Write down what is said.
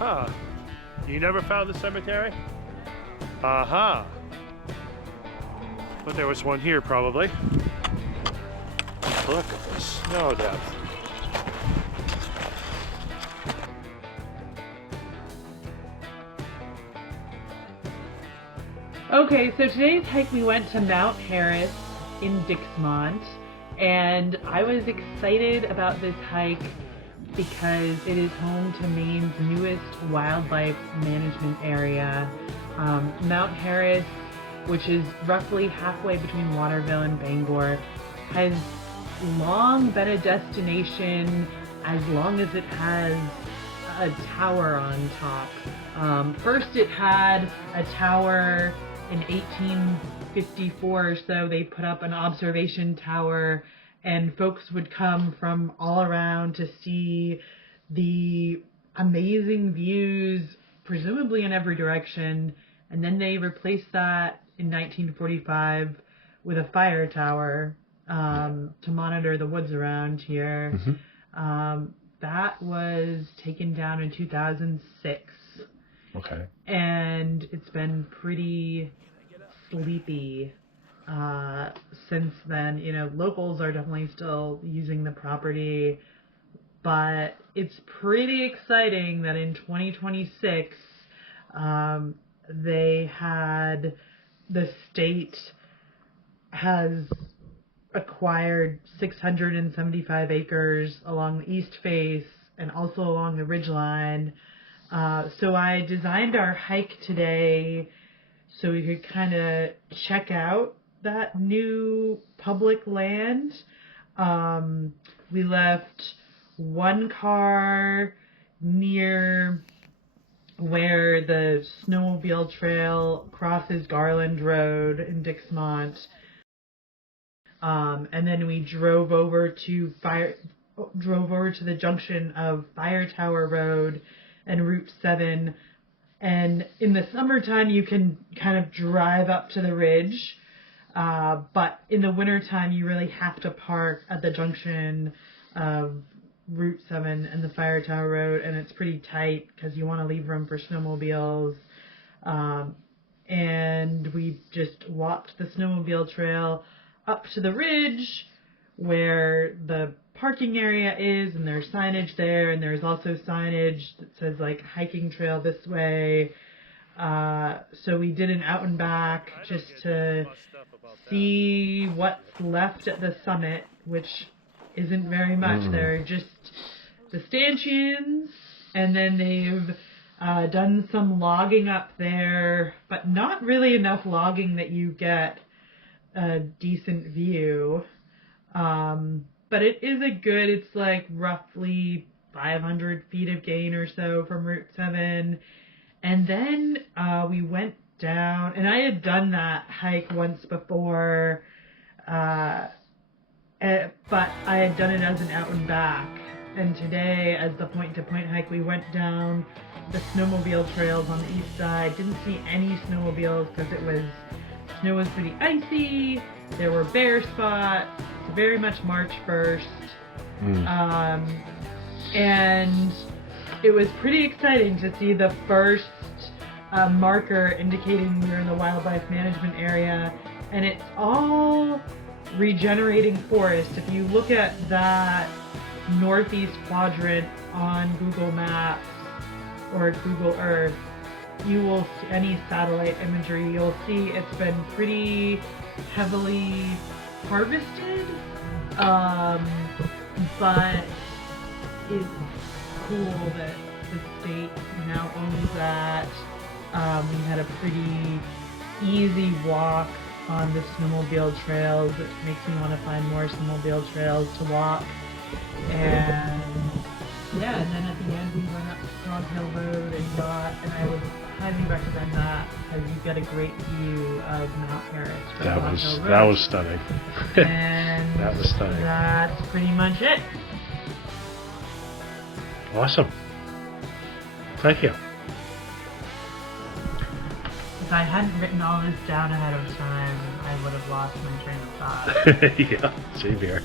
Huh. You never found the cemetery? Uh-huh. But there was one here, probably. Look at the snow depth. Okay, so today's hike we went to Mount Harris in Dixmont, and I was excited about this hike because it is home to Maine's newest wildlife management area. Mount Harris, which is roughly halfway between Waterville and Bangor, has long been a destination as long as it has a tower on top. First it had a tower in 1854 or so. They put up an observation tower and folks would come from all around to see the amazing views, presumably in every direction. And then they replaced that in 1945 with a fire tower to monitor the woods around here. Mm-hmm. That was taken down in 2006. Okay. And it's been pretty sleepy since then. You know, locals are definitely still using the property, but it's pretty exciting that in 2026 the state has acquired 675 acres along the east face and also along the ridgeline. So I designed our hike today so we could kind of check out that new public land. We left one car near where the snowmobile trail crosses Garland Road in Dixmont. And then we drove over to the junction of Fire Tower Road and Route 7. And in the summertime, you can kind of drive up to the ridge. But in the wintertime, you really have to park at the junction of Route 7 and the Fire Tower Road. And it's pretty tight because you want to leave room for snowmobiles. And we just walked the snowmobile trail up to the ridge where the parking area is, and there's signage there, and there's also signage that says like hiking trail this way. So we did an out and back just to see what's left at the summit, which isn't very much. There are just the stanchions, and then they've done some logging up there, but not really enough logging that you get a decent view. But it is it's like roughly 500 feet of gain or so from Route 7. And then we went down, and I had done that hike once before, but I had done it as an out and back. And today, as the point-to-point hike, we went down the snowmobile trails on the east side. Didn't see any snowmobiles because snow was pretty icy. There were bare spots. Very much March 1st. And it was pretty exciting to see the first marker indicating we were in the wildlife management area. And it's all regenerating forest. If you look at that northeast quadrant on Google Maps or Google Earth, you will see any satellite imagery, you'll see it's been pretty heavily harvested, but it's cool that the state now owns that. We had a pretty easy walk on the snowmobile trails, which makes me want to find more snowmobile trails to walk. And yeah, and then at the end we went up Frog Hill Road and I would highly recommend that because you get a great view of Mount Harris from Frog Hill Road. That was stunning. And that was stunning. That's pretty much it. Awesome. Thank you. If I hadn't written all this down ahead of time, I would have lost my train of thought. Yeah, same here.